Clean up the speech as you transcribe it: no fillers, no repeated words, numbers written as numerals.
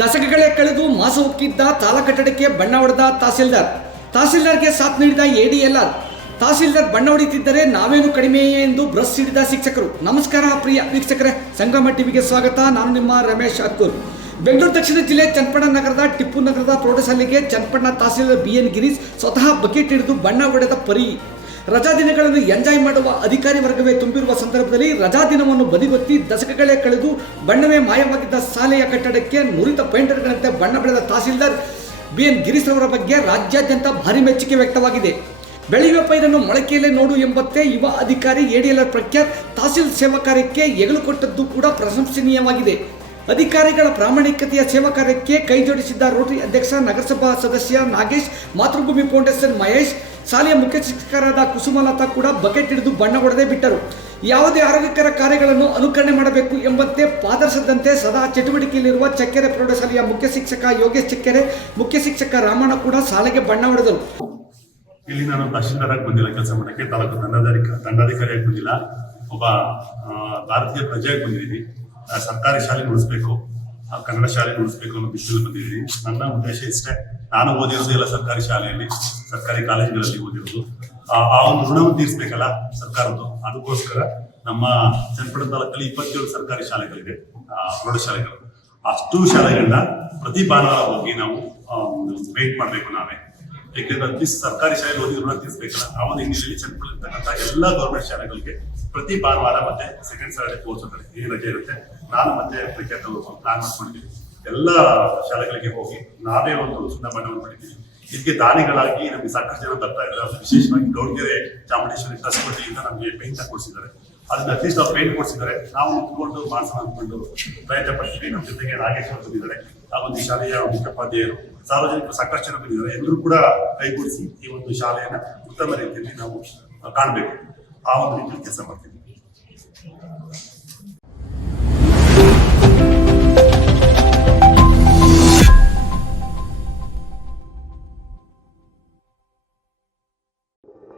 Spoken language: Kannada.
ದಶಕಗಳೇ ಕಳೆದು ಮಾಸ ಉಕ್ಕಿದ್ದ ತಾಲ ಕಟ್ಟಡಕ್ಕೆ ಬಣ್ಣ ಹೊಡೆದ ತಹಸೀಲ್ದಾರ್ಗೆ ಸಾಥ್ ನೀಡಿದ ಎಡಿಎಲ್ಆರ್. ತಹಸೀಲ್ದಾರ್ ಬಣ್ಣ ಹೊಡೆಯುತ್ತಿದ್ದರೆ ನಾವೇನು ಕಡಿಮೆಯೇ ಎಂದು ಬ್ರಷ್ ಹಿಡಿದ ಶಿಕ್ಷಕರು. ನಮಸ್ಕಾರ ಪ್ರಿಯ ವೀಕ್ಷಕರೇ, ಸಂಗಮ ಟಿವಿಗೆ ಸ್ವಾಗತ. ನಾನು ನಿಮ್ಮ ರಮೇಶ್ ಅಕ್ಕೂರ್. ಬೆಂಗಳೂರು ದಕ್ಷಿಣ ಜಿಲ್ಲೆ ಚನ್ನಪಟ್ಟಣ ನಗರದ ಟಿಪ್ಪು ನಗರದ ಪ್ರೌಢಶಾಲೆಗೆ ಚನ್ನಪಟ್ಟಣ ತಹಸೀಲ್ದಾರ್ BN ಗಿರೀಶ್ ಸ್ವತಃ ಬಕೆಟ್ ಹಿಡಿದು ಬಣ್ಣ ಹೊಡೆದ ಪರಿ. ರಜಾ ದಿನಗಳನ್ನು ಎಂಜಾಯ್ ಮಾಡುವ ಅಧಿಕಾರಿ ವರ್ಗವೇ ತುಂಬಿರುವ ಸಂದರ್ಭದಲ್ಲಿ ರಜಾ ದಿನವನ್ನು ಬದಿಗೊತ್ತಿ ದಶಕಗಳೇ ಕಳೆದು ಬಣ್ಣವೇ ಮಾಯವಾಗಿದ್ದ ಶಾಲೆಯ ಕಟ್ಟಡಕ್ಕೆ ನುರಿತ ಪೇಂಟರ್ಗಳಂತೆ ಬಣ್ಣ ಬಳಿದ ತಹಸೀಲ್ದಾರ್ BN ಗಿರೀಶ್ ಅವರ ಬಗ್ಗೆ ರಾಜ್ಯಾದ್ಯಂತ ಭಾರಿ ಮೆಚ್ಚುಗೆ ವ್ಯಕ್ತವಾಗಿದೆ. ಬೆಳೆಯುವ ಪೈರನ್ನು ಮೊಳಕೆಯಲ್ಲೇ ನೋಡು ಎಂಬಂತೆ ಯುವ ಅಧಿಕಾರಿ ಎಡಿಎಲ್ಆರ್ ಪ್ರಖ್ಯಾತ್ ತಹಸೀಲ್ ಸೇವಾ ಕಾರ್ಯಕ್ಕೆ ಹೆಗಲು ಕೊಟ್ಟದ್ದು ಕೂಡ ಪ್ರಶಂಸನೀಯವಾಗಿದೆ. ಅಧಿಕಾರಿಗಳ ಪ್ರಾಮಾಣಿಕತೆಯ ಸೇವಾ ಕಾರ್ಯಕ್ಕೆ ಕೈಜೋಡಿಸಿದ್ದ ರೋಟರಿ ಅಧ್ಯಕ್ಷ ನಗರಸಭಾ ಸದಸ್ಯ ನಾಗೇಶ್, ಮಾತೃಭೂಮಿ ಫೌಂಡೇಶನ್ ಮಹೇಶ್, ಶಾಲೆಯ ಮುಖ್ಯ ಶಿಕ್ಷಕರಾದ ಕುಸುಮಲತಾ ಕೂಡ ಬಕೆಟ್ ಹಿಡಿದು ಬಣ್ಣ ಹೊಡೆದೇ ಬಿಟ್ಟರು. ಯಾವುದೇ ಆರೋಗ್ಯಕರ ಕಾರ್ಯಗಳನ್ನು ಅನುಕರಣೆ ಮಾಡಬೇಕು ಎಂಬಂತೆ ಪಾದರ್ಶದಂತೆ ಸದಾ ಚಟುವಟಿಕೆಯಲ್ಲಿರುವ ಚಕ್ಕೆರೆ ಪ್ರೌಢಶಾಲೆಯ ಮುಖ್ಯ ಶಿಕ್ಷಕ ಯೋಗೇಶ್ ಚಕ್ಕೆರೆ, ಮುಖ್ಯ ಶಿಕ್ಷಕ ರಾಮಣ್ಣ ಕೂಡ ಶಾಲೆಗೆ ಬಣ್ಣ ಹೊಡೆದರು. ಇಲ್ಲಿ ನಾನು ತಹಶೀಲ್ದಾರ್ ಆಗಿ ಬಂದಿಲ್ಲ, ಕೆಲಸ ಮಾಡಕ್ಕೆ ತಾಲೂಕು ದಂಡಾಧಿಕಾರಿಯಾಗಿ ಬಂದಿಲ್ಲ, ಒಬ್ಬ ಭಾರತೀಯ ಪ್ರಜೆಯಾಗಿ ಬಂದಿದ್ದೀನಿ. ಸರ್ಕಾರಿ ಶಾಲೆ ಉಳಿಸ್ಬೇಕು, ಕನ್ನಡ ಶಾಲೆ ಉಳಿಸ್ಬೇಕು ಅನ್ನೋ ವಿಷಯದಲ್ಲಿ ಬಂದಿದ್ದೀನಿ. ನನ್ನ ಉದ್ದೇಶ ಇಷ್ಟೇ. ನಾನು ಓದಿರೋದು ಎಲ್ಲ ಸರ್ಕಾರಿ ಶಾಲೆಯಲ್ಲಿ, ಸರ್ಕಾರಿ ಕಾಲೇಜುಗಳಲ್ಲಿ ಓದಿರೋದು. ಆ ಒಂದು ಋಣವನ್ನು ತೀರಿಸಬೇಕಲ್ಲ ಸರ್ಕಾರದ್ದು. ಅದಕ್ಕೋಸ್ಕರ ನಮ್ಮ ಚನ್ನಪಟ್ಟಣ ತಾಲೂಕಲ್ಲಿ 27 ಸರ್ಕಾರಿ ಶಾಲೆಗಳಿದೆ, ಪ್ರೌಢಶಾಲೆಗಳು. ಅಷ್ಟು ಶಾಲೆಗಳನ್ನ ಪ್ರತಿ ಭಾನುವಾರ ಹೋಗಿ ನಾವು ಪೇಂಟ್ ಮಾಡಬೇಕು ನಾವೇ. ಯಾಕೆಂದ್ರೆ ಅಟ್ಲೀಸ್ಟ್ ಸರ್ಕಾರಿ ಶಾಲೆಯಲ್ಲಿ ಓದಿ ಋಣ ತೀರಿಸಬೇಕಲ್ಲ. ಆ ಒಂದು ಹಿನ್ನೆಲೆಯಲ್ಲಿ ಚನ್ನಪಟ್ಟಣ ಎಲ್ಲ ಗೌರ್ಮೆಂಟ್ ಶಾಲೆಗಳಿಗೆ ಪ್ರತಿ ಭಾನುವಾರ ಮತ್ತೆ ಸೆಕೆಂಡ್ ಸಾಟರ್ಡೆ ಫೋರ್ತ್ ಸಾಟರ್ಡೆ ಈ ರಜೆ ಇರುತ್ತೆ. ನಾನು ಮತ್ತೆ ಪ್ರಖ್ಯಾತ ಪ್ಲಾನ್ ಮಾಡ್ಕೊಂಡಿದ್ದೀವಿ. ಎಲ್ಲ ಶಾಲೆಗಳಿಗೆ ಹೋಗಿ ನಾವೇ ಒಂದು ಸುಣ್ಣ ಬಣ್ಣವನ್ನು ಪಡಿತೀವಿ. ಇದಕ್ಕೆ ದಾನಿಗಳಾಗಿ ನಮಗೆ ಸಾಕಷ್ಟು ಜನ ಬರ್ತಾ ಇದ್ದಾರೆ. ಅದು ವಿಶೇಷವಾಗಿ ಗೌಡ್ಗೆರೆ ಚಾಮುಂಡೇಶ್ವರಿ ಟ್ರಸ್ಟ್ ವತಿಯಿಂದ ನಮಗೆ ಪೇಂಟ್ ಕೊಡಿಸಿದ್ದಾರೆ. ಅದನ್ನ ಅಟ್ಲೀಸ್ಟ್ ಅವ್ರು ಪೇಂಟ್ ಕೊಡಿಸಿದ್ದಾರೆ, ನಾವು ನಿಂತ್ಕೊಂಡು ಮಾಡ್ಸೋಣ ಅಂದ್ಕೊಂಡು ಪ್ರಯತ್ನ ಪಡ್ತೀವಿ. ನಮ್ಮ ಜೊತೆಗೆ ನಾಗೇಶ್ವರ ಬಂದಿದ್ದಾರೆ, ಆ ಒಂದು ಶಾಲೆಯ ಮುಖ್ಯೋಪಾಧ್ಯಾಯರು, ಸಾರ್ವಜನಿಕರು ಸಾಕಷ್ಟು ಜನ ಬಂದಿದ್ದಾರೆ. ಎಲ್ಲರೂ ಕೂಡ ಕೈಗೂಡಿಸಿ ಈ ಒಂದು ಶಾಲೆಯನ್ನ ಉತ್ತಮ ರೀತಿಯಲ್ಲಿ ನಾವು ಕಾಣಬೇಕು. ಆ ಒಂದು ರೀತಿಯಲ್ಲಿ ಕೆಲಸ ಮಾಡ್ತೀವಿ.